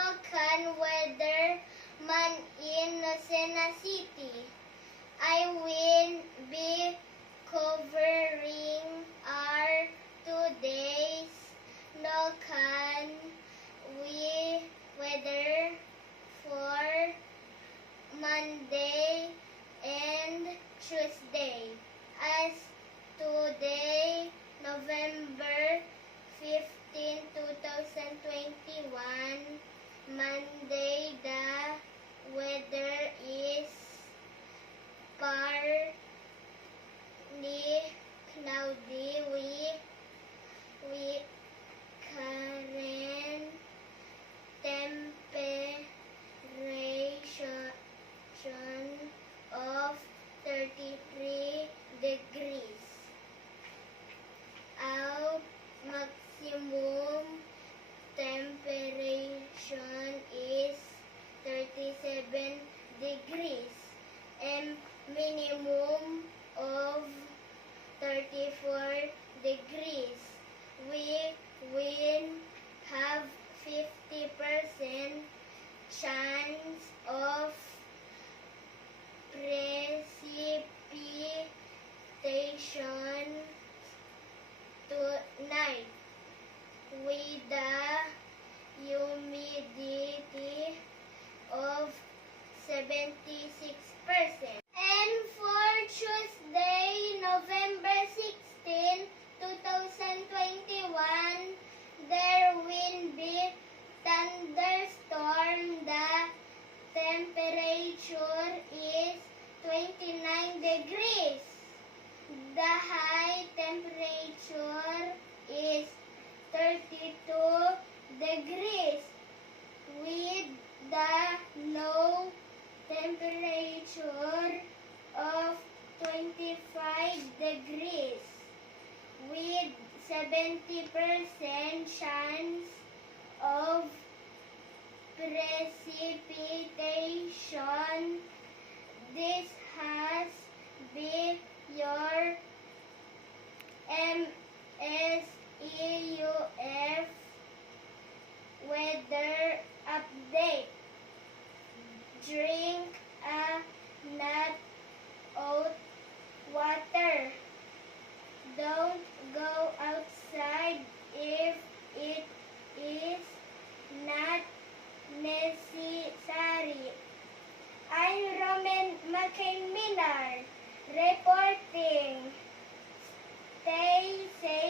no weather man in Lucena City. I will be covering our today's local weather for Monday and Tuesday. As today, November 15, 2021, Monday, the weather is partly cloudy with current temperature of 33 degrees. Our maximum temperature is 37 degrees and minimum of 34 degrees. We will have 50% chance of precipitation tonight with the humidity of 76%. And for Tuesday, November 16, 2021, there will be thunderstorm. The temperature is 29 degrees. The high temperature is 32 degrees with the low temperature of 25 degrees with 70% chance of precipitation. This has been your MSEUF weather update. Drink not out water. Don't go outside if it is not necessary. I'm Roman McCain Miller reporting. Stay safe.